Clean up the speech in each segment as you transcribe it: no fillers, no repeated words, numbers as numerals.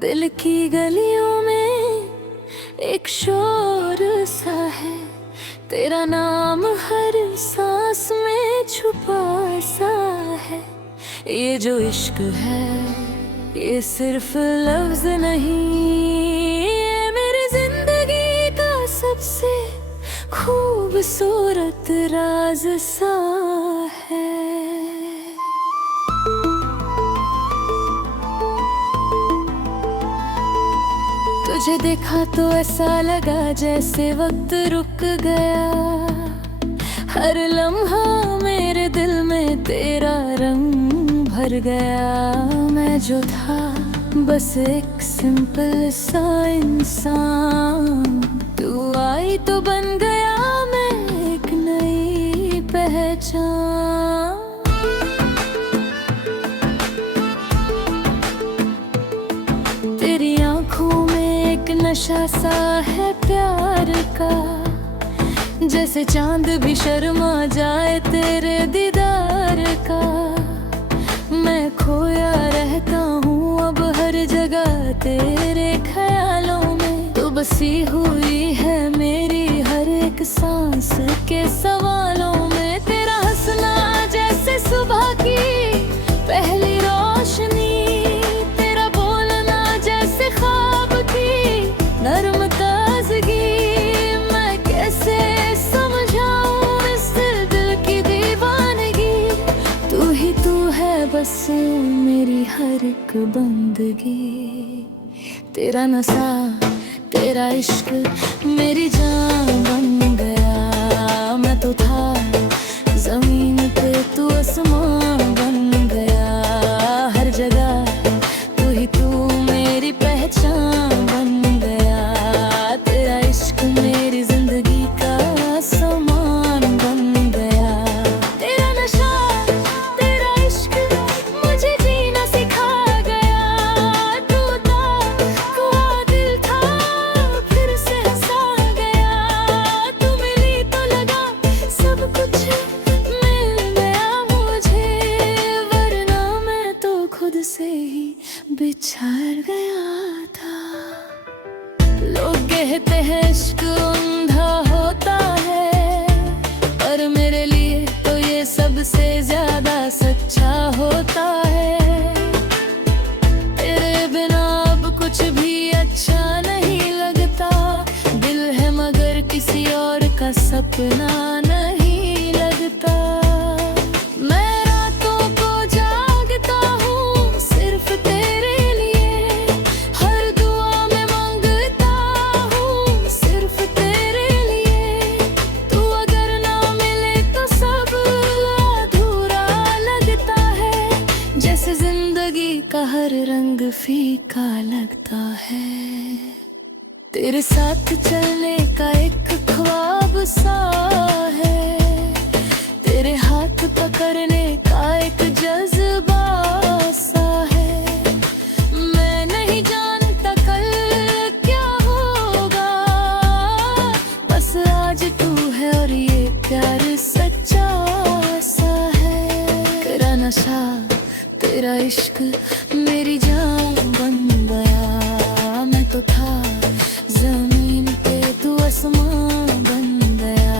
दिल की गलियों में एक शोर सा है, तेरा नाम हर सांस में छुपा सा है। ये जो इश्क है ये सिर्फ लफ्ज नहीं, ये मेरी जिंदगी का सबसे खूबसूरत राज सा है। तुझे देखा तो ऐसा लगा जैसे वक्त रुक गया, हर लम्हा मेरे दिल में तेरा रंग भर गया। मैं जो था बस एक सिंपल सा इंसान, तू आई तो बन गया मैं एक नई पहचान। तेरी आंखों में एक नशा सा है प्यार का, जैसे चांद भी शर्मा जाए तेरे दीदार का। मैं खोया रहता हूँ अब हर जगह तेरे ख्यालों में, तो बसी हुई है मेरी हर एक सांस के सवालों में। तेरा हंसना जैसे सुबह की पहली रोशनी, तेरा बोलना जैसे ख्वाब की नर्म ताजगी। मैं कैसे समझाऊं इस दिल की दीवानगी, तू ही तू है बस मेरी हर एक बंदगी। तेरा नशा तेरा इश्क मेरी जान बन गया। मैं तो था जमीन पे तू आसमां बन गया, हर जगह तू ही तू मेरी पहचान बन गया। तेरा इश्क मेरी जिंदगी का सामान बन गया। तेरा नशा तेरा इश्क मुझे जीना सिखा गया। तू दिल था फिर से हंसा गया। तू मिली तो लगा सब कुछ मिल गया मुझे, वरना मैं तो खुद से ही बिछड़ गया था। लोग कहते हैं इश्क अंधा होता है, पर मेरे लिए तो ये सबसे ज्यादा सच्चा होता है। तेरे बिना अब कुछ भी अच्छा नहीं लगता, दिल है मगर किसी और का सपना नहीं लगता। मैं रातों को जागता हूँ सिर्फ तेरे लिए, हर दुआ में मांगता हूँ सिर्फ तेरे लिए। तू अगर ना मिले तो सब अधूरा लगता है, जैसे जिंदगी का हर रंग फीका लगता है। तेरे साथ चलने का एक ख्वाब सा है, तेरे हाथ पकड़ने का एक जज्बा सा है। मैं नहीं जानता कल क्या होगा, बस आज तू है और ये प्यार सच्चा सा है। तेरा नशा तेरा इश्क मेरी जान बन गया। मैं तो था जमीन पे तू आसमां बन गया,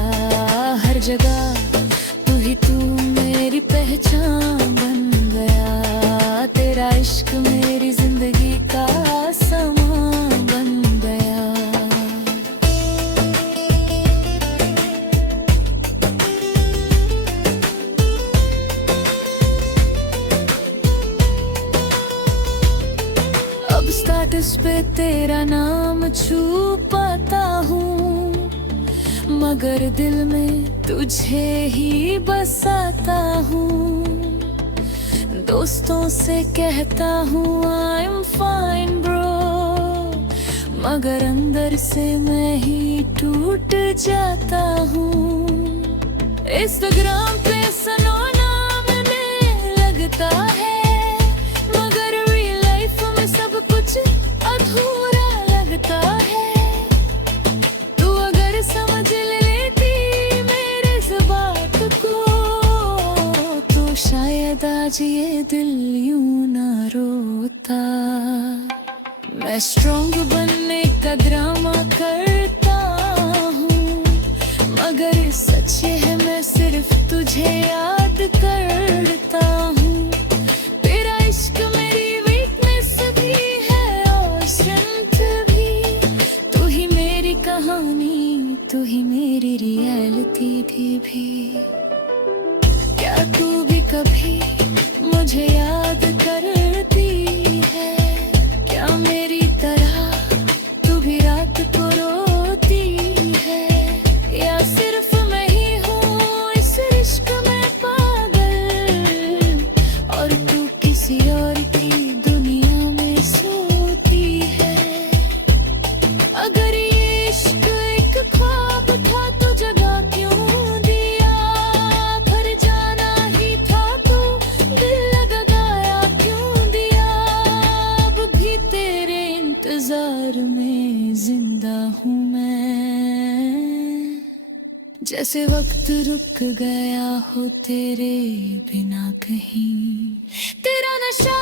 हर जगह तू ही तू मेरी पहचान बन गया। तेरा इश्क मेरी जिंदगी का सामान बन गया। अब स्टेटस पे तेरा नाम छुपाता हूँ, मगर दिल में तुझे ही बसाता हूँ। दोस्तों से कहता हूँ आई एम फाइन ब्रो, मगर अंदर से मैं ही टूट जाता हूँ। इंस्टाग्राम पे सनो नाम में लगता है, मगर रियल लाइफ में सब कुछ अधूरा लगता है। तू अगर समझ लेती मेरे इस बात को, तो शायद आज ये दिल यूं ना रोता। मैं स्ट्रॉन्ग बनने का ड्रामा करता हूँ, मगर सच है मैं सिर्फ तुझे याद करता हूँ। तेरा इश्क मेरी वीकनेस भी है और स्ट्रेंथ भी। तू ही मेरी कहानी, तू ही मेरी रियलिटी थी भी। क्या तू भी कभी मुझे याद करती है? क्या मेरी तरह तू भी रात को रोती है? या सिर्फ मैं ही हूँ इस इश्क में पागल, और तू किसी और की दुनिया में सोती है? अगर ये इश्क एक ख्वाब था तो जगा क्यों दिया? भर जाना ही था तो दिल लगाया क्यों दिया? अब भी तेरे इंतजार में जिंदा हूँ मैं, जैसे वक्त रुक गया हो तेरे बिना कहीं। तेरा नशा